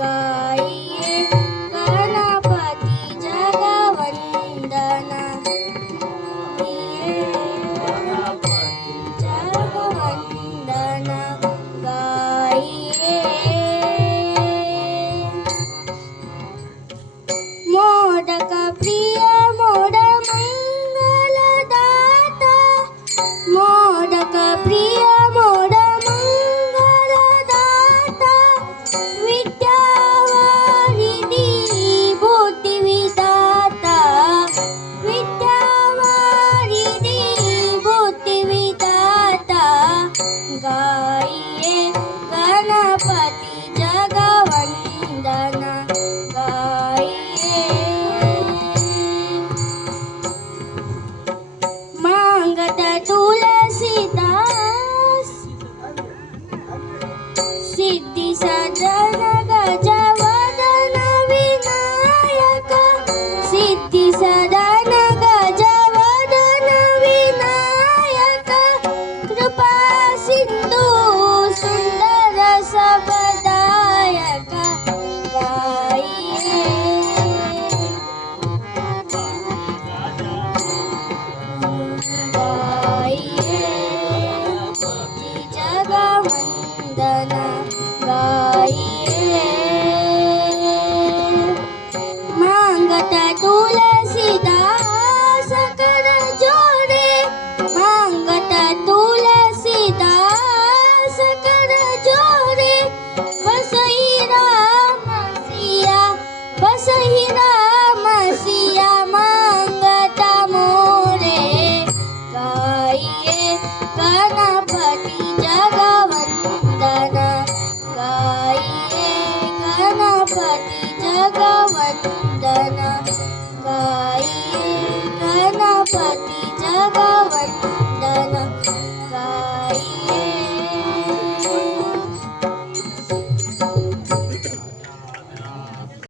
गाइए गणपति जगवंदना मोदक प्रिय मोद मंगलदाता मोदक प्रिय मोद मंगलदाता विद्यावारिधी बुद्धिविदाता विद्यावारिधी बुद्धिविदाता गाइए गणपति जगवंदना मांगत तुलसीदास सिद्धि सदन गजवदन विनायक सिद्धि सदन गजवदन विनायक कृपा सिंधु सुंदर सबदायक गाइए जगवंदना गाइए मांगत तुलसीदास कर जोड़े मांगत तुलसीदास कर जोड़े बसई राम सिया मांगता मोरे गाइए गणपति जगवंदना गाइए गणपति जगवंदना गाइए गणपति जगवंदना।